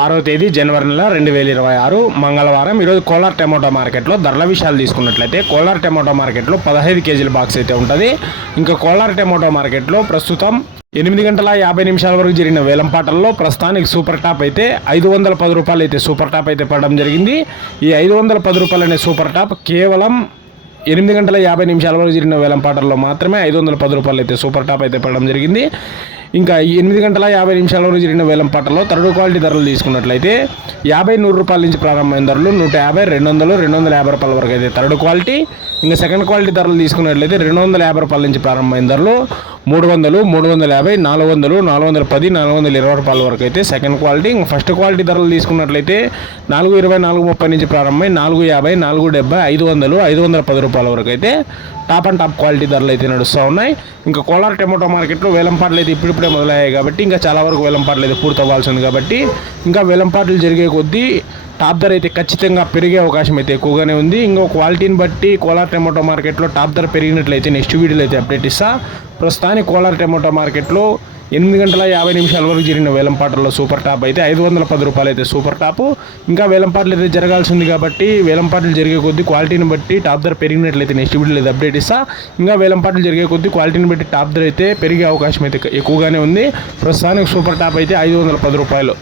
ఆరో తేదీ జనవరి నెల రెండు వేల ఇరవై ఆరు మంగళవారం. ఈరోజు కోలార్ టమాటో మార్కెట్లో ధరల విషయాలు తీసుకున్నట్లయితే కోలార్ టమాటో మార్కెట్లో పదహైదు కేజీల బాక్స్ అయితే ఉంటుంది. ఇంకా కోలార్ టమాటో మార్కెట్లో ప్రస్తుతం ఎనిమిది గంటల యాభై నిమిషాల వరకు జరిగిన వేలంపాటల్లో ప్రస్తుతానికి సూపర్ టాప్ అయితే ఐదు వందల పది రూపాయలు అయితే సూపర్ టాప్ అయితే పడడం జరిగింది. ఈ ఐదు వందల పది రూపాయలు అనే సూపర్ టాప్ కేవలం ఎనిమిది గంటల యాభై నిమిషాల వరకు జరిగిన వేలంపాటల్లో మాత్రమే ఐదు వందల పది రూపాయలు అయితే సూపర్ టాప్ అయితే పడడం జరిగింది. ఇంకా ఎనిమిది గంటల యాభై నిమిషాల వరకు వేలం పాటలో థర్డ్ క్వాలిటీ ధరలు తీసుకున్నట్లయితే యాభై నూరు రూపాయల నుంచి ప్రారంభమైన ధరలు నూట యాభై రెండు వందలు రెండు వందల యాభై రూపాయల వరకు అయితే థర్డ్ క్వాలిటీ. ఇంకా సెకండ్ క్వాలిటీ ధరలు తీసుకున్నట్లయితే రెండు వందల యాభై రూపాయల నుంచి ప్రారంభమైన ధరలు మూడు వందలు మూడు వందల యాభై నాలుగు వందలు నాలుగు వందల పది నాలుగు వందల ఇరవై రూపాయల వరకు అయితే సెకండ్ క్వాలిటీ. ఇంకా ఫస్ట్ క్వాలిటీ ధరలు తీసుకున్నట్లయితే నాలుగు ఇరవై నాలుగు ముప్పై నుంచి ప్రారంభమై నాలుగు యాభై నాలుగు డెబ్బై ఐదు వందలు ఐదు వందల పది రూపాయల వరకు అయితే టాప్ అండ్ టాప్ క్వాలిటీ ధరలు అయితే నడుస్తూ ఉన్నాయి. ఇంకా కోలార్ టమాటో మార్కెట్లో వేలంపాట్లు అయితే ఇప్పుడు ఇప్పుడిప్పుడే మొదలయ్యాయి కాబట్టి ఇంకా చాలా వరకు వేలంపాట్లు అయితే పూర్తి ఉంది కాబట్టి ఇంకా వేలంపాట్లు జరిగే కొద్దీ టాప్ ధర అయితే ఖచ్చితంగా పెరిగే అవకాశం అయితే ఎక్కువగానే ఉంది. ఇంకో క్వాలిటీని బట్టి కోలార్ టమాటో మార్కెట్లో టాప్ ధర పెరిగినట్లయితే నెక్స్ట్ వీడియోలో అయితే అప్డేట్ ఇస్తా. ప్రస్తుతానికి కోలార్ టమాటో మార్కెట్లో ఎనిమిది గంటల యాభై నిమిషాల వరకు జరిగిన వేలంపాటల్లో సూపర్ టాప్ అయితే ఐదు వందల పది రూపాయలు అయితే సూపర్ టాప్. ఇంకా వేలంపాట్లు అయితే జరగాల్సి ఉంది కాబట్టి వేలంపాట్లు జరిగే కొద్దీ క్వాలిటీని బట్టి టాప్ ధర పెరిగినట్లయితే నెక్స్ట్ వీడియోలో అయితే అప్డేట్ ఇస్తా. ఇంకా వేలంపాట్లు జరిగే కొద్దీ క్వాలిటీని బట్టి టాప్ ధర అయితే పెరిగే అవకాశం అయితే ఎక్కువగానే ఉంది. ప్రస్తుతానికి సూపర్ టాప్ అయితే ఐదు వందల పది రూపాయలు.